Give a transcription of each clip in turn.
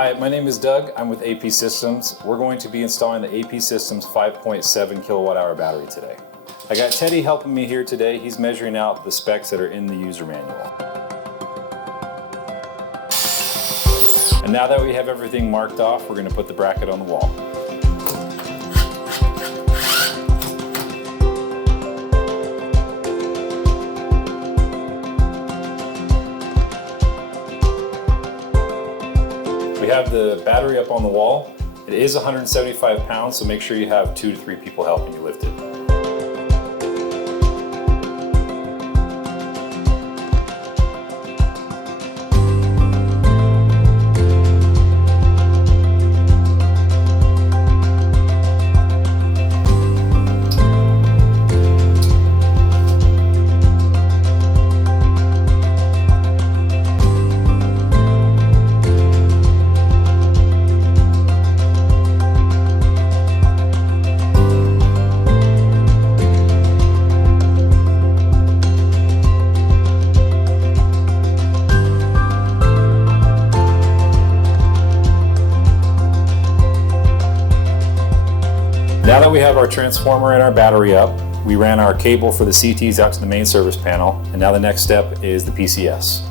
Hi, my name is Doug. I'm with APsystems. We're going to be installing the APsystems 5.7 kilowatt hour battery today. I got Teddy helping me here today. He's measuring out the specs that are in the user manual. And now that we have everything marked off, we're going to put the bracket on the wall. We have the battery up on the wall. It is 175 pounds, so make sure you have 2 to 3 people helping you lift it. Now that we have our transformer and our battery up, we ran our cable for the CTs out to the main service panel, and now the next step is the PCS.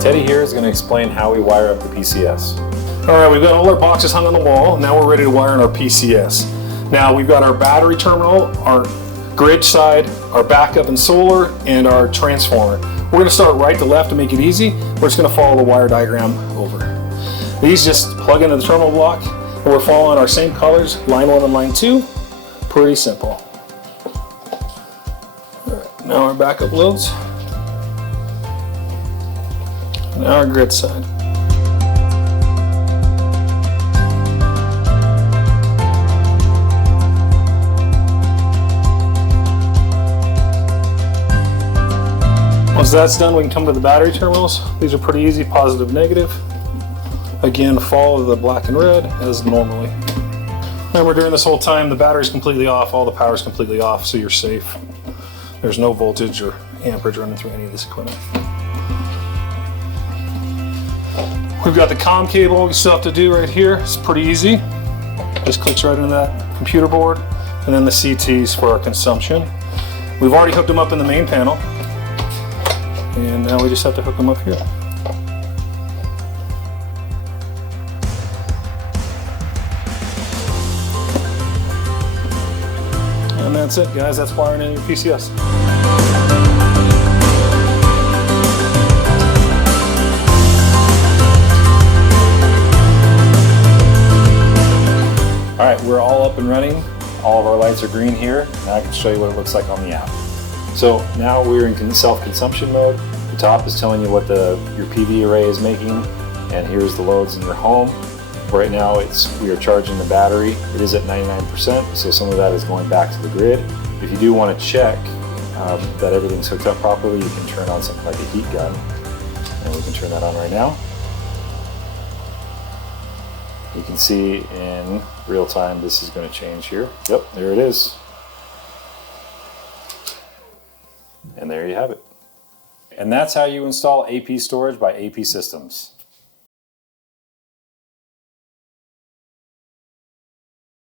Teddy here is going to explain how we wire up the PCS. All right, we've got all our boxes hung on the wall. Now we're ready to wire in our PCS. Now we've got our battery terminal, our grid side, our backup and solar, and our transformer. We're going to start right to left to make it easy. We're just going to follow the wire diagram over. These just plug into the terminal block, and we're following our same colors, line 1 and line 2. Pretty simple. All right, now our backup loads. Now our grid side. Once that's done, we can come to the battery terminals. These are pretty easy, positive, negative. Again, follow the black and red as normally. Remember, during this whole time, the battery's completely off, all the power's completely off, so you're safe. There's no voltage or amperage running through any of this equipment. We've got the COM cable we still have to do right here. It's pretty easy. Just clicks right into that computer board. And then the CTs for our consumption. We've already hooked them up in the main panel. And now we just have to hook them up here. And that's it, guys. That's wiring in your PCS. All right, we're all up and running. All of our lights are green here. Now I can show you what it looks like on the app. So now we're in self-consumption mode. The top is telling you what your PV array is making, and here's the loads in your home. Right now we are charging the battery. It is at 99%, so some of that is going back to the grid. If you do want to check that everything's hooked up properly, you can turn on something like a heat gun, and we can turn that on right now. You can see in real time this is going to change here. Yep, there it is. And there you have it. And that's how you install APstorage by APsystems.